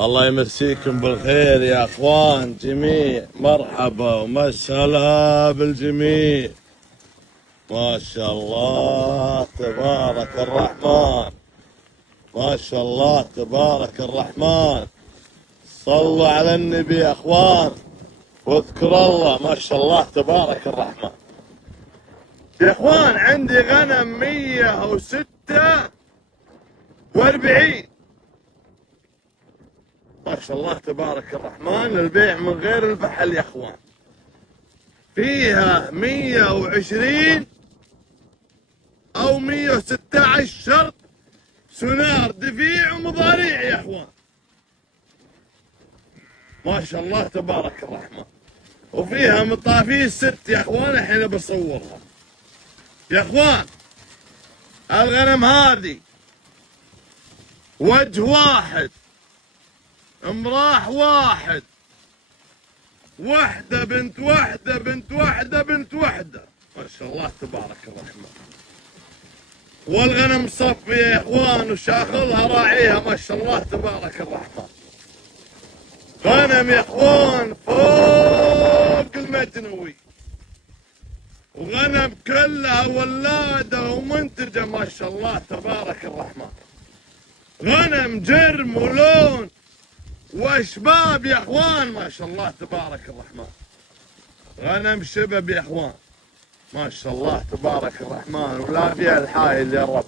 الله يمسيكم بالخير يا اخوان جميع، مرحبا ومسهلا بالجميع. ما شاء الله تبارك الرحمن، ما شاء الله تبارك الرحمن. صلوا على النبي يا اخوان واذكر الله. ما شاء الله تبارك الرحمن يا اخوان. عندي غنم 146 ما شاء الله تبارك الرحمن، للبيع من غير الفحل يا اخوان. فيها 120 او 116 شرط سنار دفيع ومضاريع يا اخوان. ما شاء الله تبارك الرحمن. وفيها مطافيس 6 يا اخوان، الحين بصورها يا اخوان. الغنم هذه وجه واحد، امراح واحد، وحده بنت وحده بنت وحده بنت وحده. ما شاء الله تبارك الرحمن. والغنم صفي يا اخوان، وشاخذها راعيها. ما شاء الله تبارك الرحمن. غنم يا اخوان فوق المجنوي، وغنم كلها ولاده ومنتجه. ما شاء الله تبارك الرحمن. غنم جرم ولون واشباب يا اخوان. ما شاء الله تبارك الرحمن. غنم شبب يا اخوان. ما شاء الله تبارك الرحمن. ولا فيها الحايل يا رب.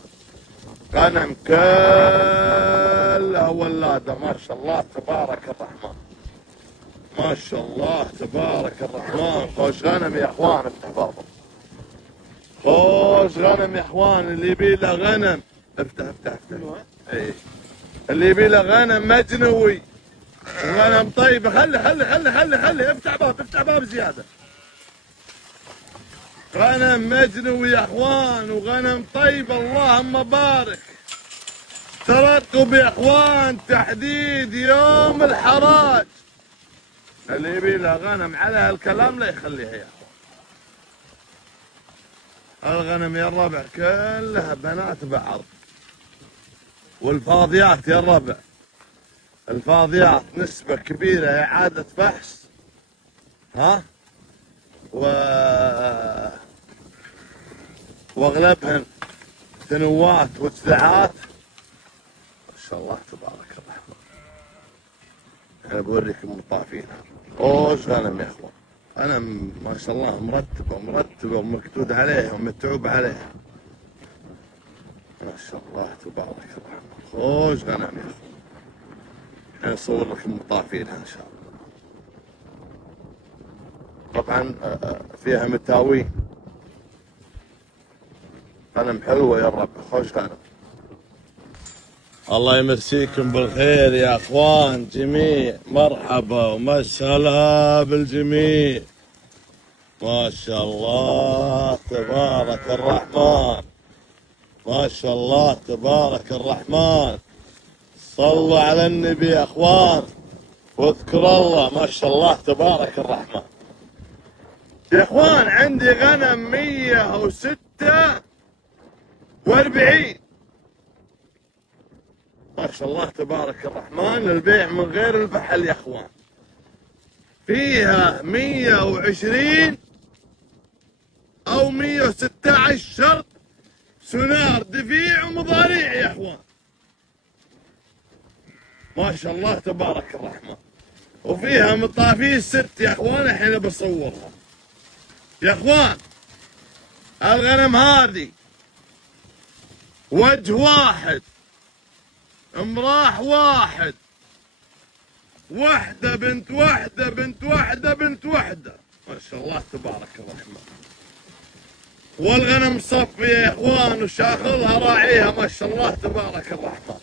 غنم كلها ولاده. ما شاء الله تبارك الرحمن. ما شاء الله تبارك الرحمن. خوش غنم يا اخوان، افتح بابا. خوش غنم يا اخوان. اللي يبي له غنم افتح افتح افتح. اي اللي يبي له غنم مجنوي وغنم طيبه. خلي افتح باب، افتح باب زياده. غنم مجنوي يا اخوان وغنم طيب. اللهم بارك. ترقب يا اخوان، تحديد يوم الحراج. اللي يبي له غنم على هالكلام لا يخليها يا اخوان. الغنم يا الربع كلها بنات بعض. والفاضيات يا الربع، الفاضيات نسبة كبيرة إعادة فحص. ها واغلبهن ثنوات وجذعات. ما شاء الله تبارك الرحمن. انا بوريكم مطافينها. خوش غنم يا اخوان. غنم ما شاء الله مرتبة ومكدود عليها ومتعوب عليها. ما شاء الله تبارك الرحمن. خوش غنم يا اخوان. انا اصور لكم مطافينها ان شاء الله. طبعا فيها متاوين. غنم حلوة يا رب. خوش غنم. الله يمسيكم بالخير يا اخوان جميع، مرحبا ومسهلا بالجميع. ما شاء الله تبارك الرحمن. ما شاء الله تبارك الرحمن. صلوا على النبي يا اخوان واذكر الله. ما شاء الله تبارك الرحمن يا اخوان. عندي غنم 146 ما شاء الله تبارك الرحمن، للبيع من غير الفحل يا اخوان. فيها 120 او 116 شرط سنار دفيع ومضاريع يا اخوان. ما شاء الله تبارك الرحمن. وفيها مطافيس 6 يا اخوان، الحين بصورها يا اخوان. الغنم هذه وجه واحد، امراح واحد، وحده بنت وحده بنت وحده بنت وحده. ما شاء الله تبارك الرحمن. والغنم صفي يا اخوان، وشاخذها راعيها. ما شاء الله تبارك الرحمن.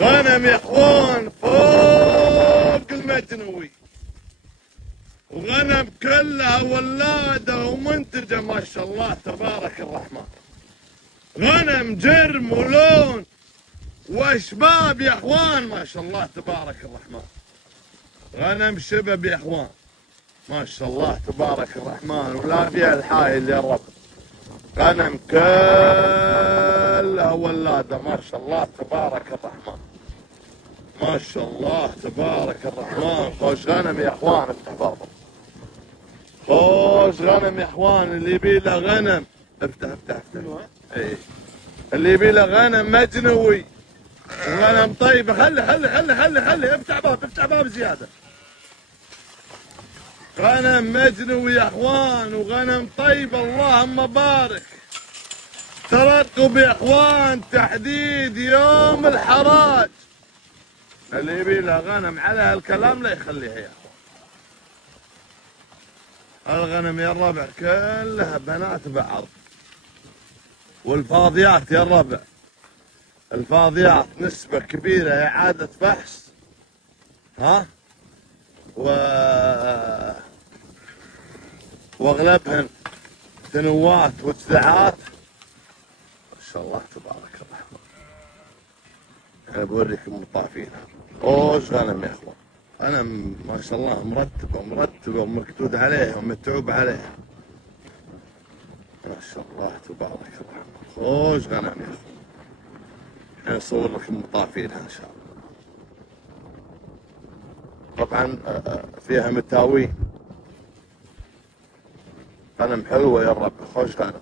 غنم يا اخوان فوق المجنوي، وغنم كلها ولاده ومنتجه. ما شاء الله تبارك الرحمن. غنم جرم ولون واشباب يا اخوان. ما شاء الله تبارك الرحمن. غنم شبب يا اخوان. ما شاء الله تبارك الرحمن. ولا فيها الحايل يا رب. غنم كلها ولاده. ما شاء الله تبارك الرحمن. ما شاء الله تبارك الرحمن. خوش غنم يا اخوان، افتح بابا. خوش غنم يا اخوان، اللي يبي له غنم افتح افتح افتح. اي اللي يبي له غنم مجنوي وغنم طيبه، خلي افتح باب، افتح باب زياده. غنم مجنوي يا اخوان وغنم طيبه، اللهم بارك. ترقب يا اخوان، تحديد يوم الحراج. اللي يبي له غنم على هالكلام لا يخليها يا اخوان. الغنم يا الربع كلها بنات بعض، والفاضيات يا الربع، الفاضيات نسبة كبيرة إعادة فحص، ها، واغلبهن تنوات وجذعات. ما شاء الله تبارك الرحمن. انا بوريكم الطافين. خوش غنم يا اخوان، غنم ما شاء الله مرتبة ومكدود عليها ومتعوب عليها. ما شاء الله تبارك الرحمن. خوش غنم يا اخوان. انا اصور لكم مطافينها ان شاء الله. طبعا فيها متاوين. غنم حلوة يا رب، خوش غنم.